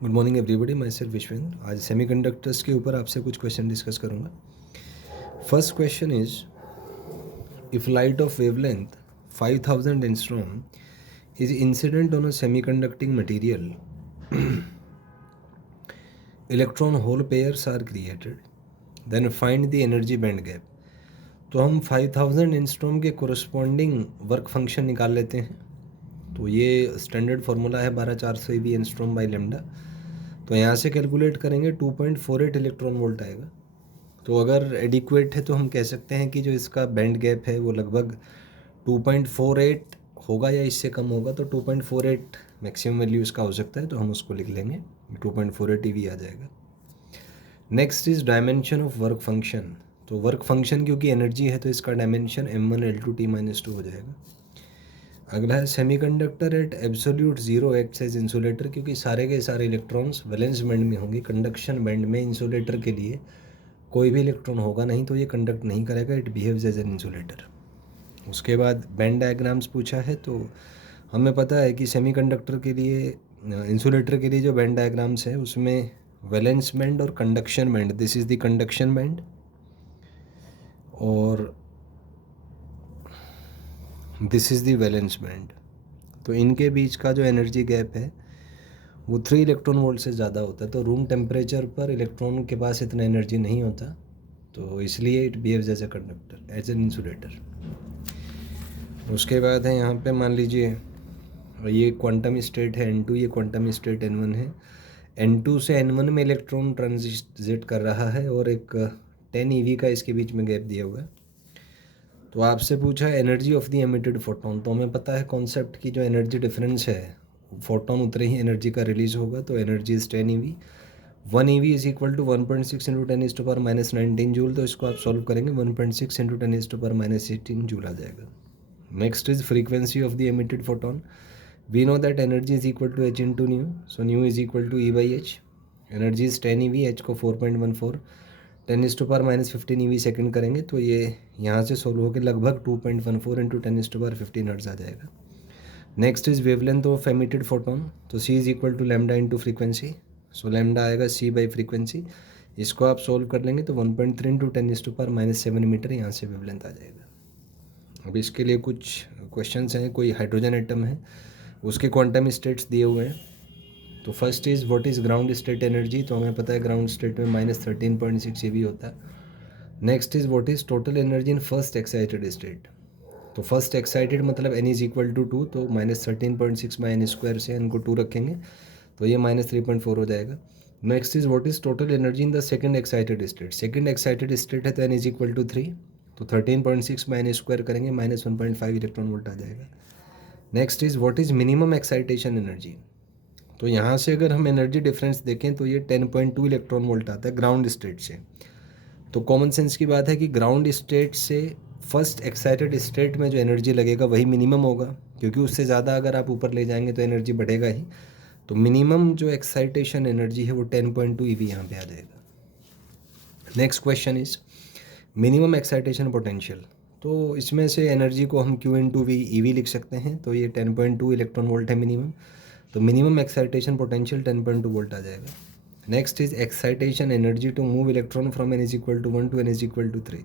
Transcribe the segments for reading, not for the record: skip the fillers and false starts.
Good morning everybody, my self Vishvendra. आज semiconductors के ऊपर आपसे कुछ क्वेश्चन डिस्कस करूंगा। First question is, if light of wavelength 5000 angstrom is incident on a semiconducting material, electron hole pairs are created, then find the energy band gap। तो हम 5000 angstrom के corresponding work function निकाल लेते हैं। तो ये standard formula है 12400 eV angstrom by lambda. तो यहाँ से कैलकुलेट करेंगे 2.48 इलेक्ट्रॉन वोल्ट आएगा। तो अगर एडिक्वेट है तो हम कह सकते हैं कि जो इसका बैंड गैप है वो लगभग 2.48 होगा या इससे कम होगा। तो 2.48 मैक्सिमम वैल्यू इसका हो सकता है, तो हम उसको लिख लेंगे, 2.48 EV आ जाएगा। Next is dimension of work function. तो वर्क फंक्शन क्योंकि एनर्जी है तो इसका डायमेंशन m1L2T-2 हो जाएगा। अगला है semiconductor at absolute zero acts as insulator. क्योंकि सारे के सारे इलेक्ट्रॉन्स वैलेंस बैंड में होंगे, कंडक्शन बैंड में इंसुलेटर के लिए कोई भी इलेक्ट्रॉन होगा नहीं, तो ये कंडक्ट नहीं करेगा, it behaves as an insulator. उसके बाद बैंड डायग्राम्स पूछा है। तो हमें पता है कि सेमीकंडक्टर के लिए, इंसुलेटर के लिए जो बैंड डायग्राम्स है उसमें वैलेंस बैंड और conduction band, this is the conduction band और this is the valence band. तो इनके बीच का जो एनर्जी गैप है वो 3 इलेक्ट्रॉन वोल्ट से ज़्यादा होता है। तो रूम टेम्परेचर पर इलेक्ट्रॉन के पास इतना एनर्जी नहीं होता, तो इसलिए it behaves as a conductor, as an insulator. उसके बाद है यहाँ पे मान लीजिए ये क्वांटम स्टेट है N2, ये क्वांटम स्टेट N1 है। N2 से N1 में इलेक्ट्रॉन ट्रांजिट कर रहा है और एक 10 EV का इसके बीच में गैप दिया हुआ है। तो आपसे पूछा energy of the emitted photon. तो हमें पता है कॉन्सेप्ट की जो एनर्जी डिफरेंस है, फोटोन उतरे ही एनर्जी का रिलीज होगा। तो energy is 10 EV। 1 EV is equal to 1.6 into 10⁻⁻19 joule. तो इसको आप सॉल्व करेंगे, 1.6 इंटू 10⁻18 जूल आ जाएगा। Next is frequency of the emitted photon. We know that energy is equal to h into nu. So nu is equal to E/h। Energy is 10 EV, h को 4.14, 10⁻15 EV second करेंगे तो ये यहाँ से solve होकर लगभग 2.14 इंटू 10⁻15 हर्ट्ज आ जाएगा। Next is wavelength of emitted photon. तो c is equal to lambda into frequency. So lambda आएगा c बाई फ्रीक्वेंसी। इसको आप सोल्व कर लेंगे तो 1.3 इंटू 10⁻7 मीटर यहाँ से वेवलेंथ आ जाएगा। अब इसके लिए कुछ क्वेश्चंस हैं। कोई हाइड्रोजन एटम है, उसके क्वांटम स्टेट्स दिए हुए हैं। तो first is what is ground state energy. तो हमें पता है ग्राउंड स्टेट में -13.6 EV होता है। Next is what is total energy in first excited state. तो फर्स्ट एक्साइटेड मतलब n इज इक्वल टू 2, तो -13.6 बाई n स्क्वायर से n को 2 रखेंगे तो ये -3.4 हो जाएगा। Next is what is total energy in the second excited state. Second excited state है तो n इज इक्वल टू 3, तो 13.6 बाई n स्क्वायर करेंगे, -1.5 इलेक्ट्रॉन वोल्ट आ जाएगा। Next is what is minimum excitation energy. तो यहाँ से अगर हम एनर्जी डिफरेंस देखें तो ये 10.2 इलेक्ट्रॉन वोल्ट आता है ग्राउंड स्टेट से। तो कॉमन सेंस की बात है कि ग्राउंड स्टेट से फर्स्ट एक्साइटेड स्टेट में जो एनर्जी लगेगा वही मिनिमम होगा, क्योंकि उससे ज़्यादा अगर आप ऊपर ले जाएंगे तो एनर्जी बढ़ेगा ही। तो मिनिमम जो एक्साइटेशन एनर्जी है वो 10.2 EV यहाँ पे आ जाएगा। Next question is minimum excitation potential. तो इसमें से एनर्जी को हम Q इंटू वी EV लिख सकते हैं। तो ये 10.2 इलेक्ट्रॉन वोल्ट है मिनिमम, तो मिनिमम एक्साइटेशन पोटेंशियल 10.2 वोल्ट आ जाएगा। Next is excitation energy to move electron from n is equal to 1 to n is equal to 3।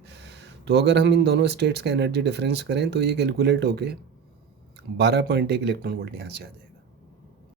तो अगर हम इन दोनों स्टेट्स का एनर्जी डिफरेंस करें तो ये कैलकुलेट होके 12.1 इलेक्ट्रॉन वोल्ट यहाँ से आ जाएगा।